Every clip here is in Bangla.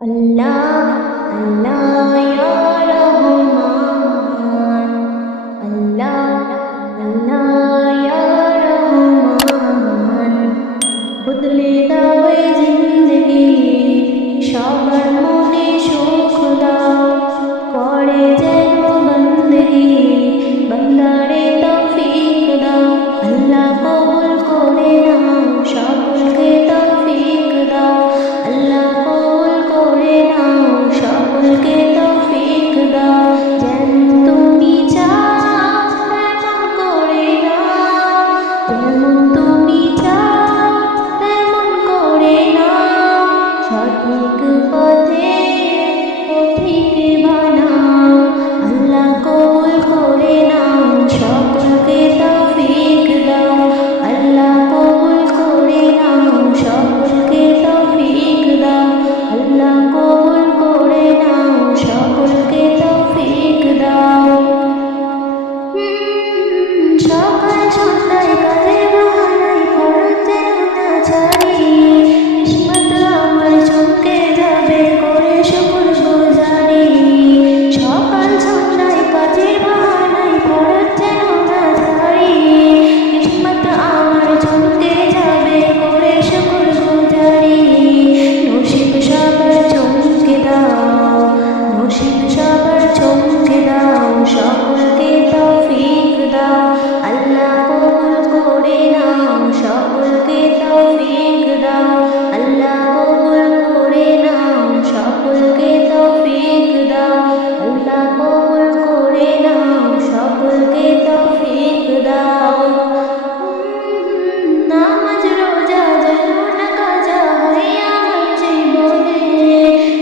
আল্লাহ আল্লাহ ইয়া রহমান, আল্লাহ আল্লাহ ইয়া রহমান, বদলে দাও এ জিন্দগি, সবার মনে সুখ দাও, করে যেন বন্দগি, বান্দারে তৌফিক দাও। আল্লাহ কবুল করে নাও, সকলকে তৌফিক দাও। আল্লাহ কবুল করে নাও, সকলকে তৌফিক দাও। যেমন তুমি চাও তেমন করে নাও, যেমন তুমি চাও তেমন করে নাও, সঠিক পথে পথিক বানাও। আল্লাহ কবুল করে নাও, সকলকে তৌফিক দাও। আল্লাহ কবুল করে নাও, সকলকে তৌফিক দাও। আল্লাহ কবুল করে নাও, সকলকে তৌফিক দাও। সকাল সন্ধ্যায় কাজের বাহানায় ফরজ যেন না ছাড়ি, কিসমত আমার চমকে যাবে করে শুকর গুজারি। সকাল সন্ধ্যায় কাজের বাহানায় ফরজ যেন না ছাড়ি, কিসমত আমার চমকে যাবে করে শুকর গুজারি। নসিব সবার চমকে দাও, নসিব সবার চমকে দাও, সকলকে তৌফিক দাও। আল্লাহ কবুল করে নাও, সকলকে তৌফিক দাও। আল্লাহ কবুল করে নাও, সকলকে তৌফিক দাও। আল্লাহ কবুল করে নাও, সকলকে তৌফিক দাও। নামাজ রোজা যেন না কাজা হয় আমার জীবনে,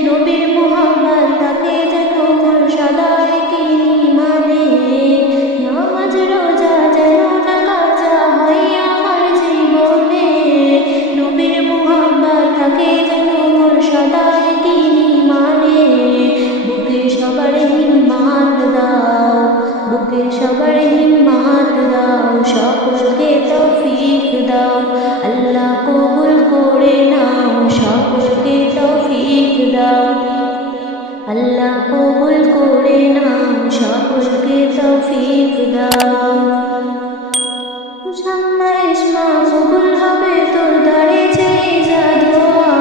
নবীর মুহাব্বত থাকে যেন মন সদাই কিনি মানে। নামাজ রোজা যেন না কাজা হয় আমার জীবনে, নবীর মুহাব্বত থাকে যেন মন সদাই কিনি মানে। বুকে সবার হিম্মত দাও, বুকে সবার হিম্মত দাও, সকলকে তৌফিক দাও। আল্লাহ কবুল করে নাও, সকলকে তৌফিক দাও। আল্লাহ কবুল করে নাও, সকলকে তৌফিক দাও। মুসাম্মা ইসমা কবুল হবে তোর দ্বারে চেয়ে যা দোয়া,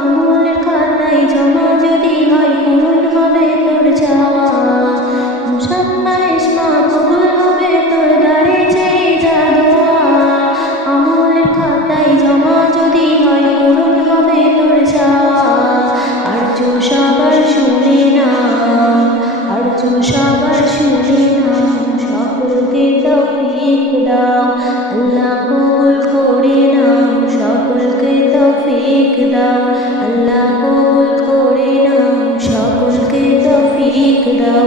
আমলের খাতায় জমা যদি হয় পূরণ হবে তোর চাওয়া। মুসাম্মা ইসমা কবুল হবে তোর দ্বারে চেয়ে যা দোয়া, আমলের খাতায় জমা যদি হয় পূরণ হবে তোর চাওয়া। আরজু সবার শুনে নাও, আরজু সবার শুনে নাও, সকলকে তৌফিক দাও। আল্লাহ কবুল করে নাও, সকলকে তৌফিক দাও। আল্লাহ কবুল করে নাও, সকলকে তৌফিক দাও।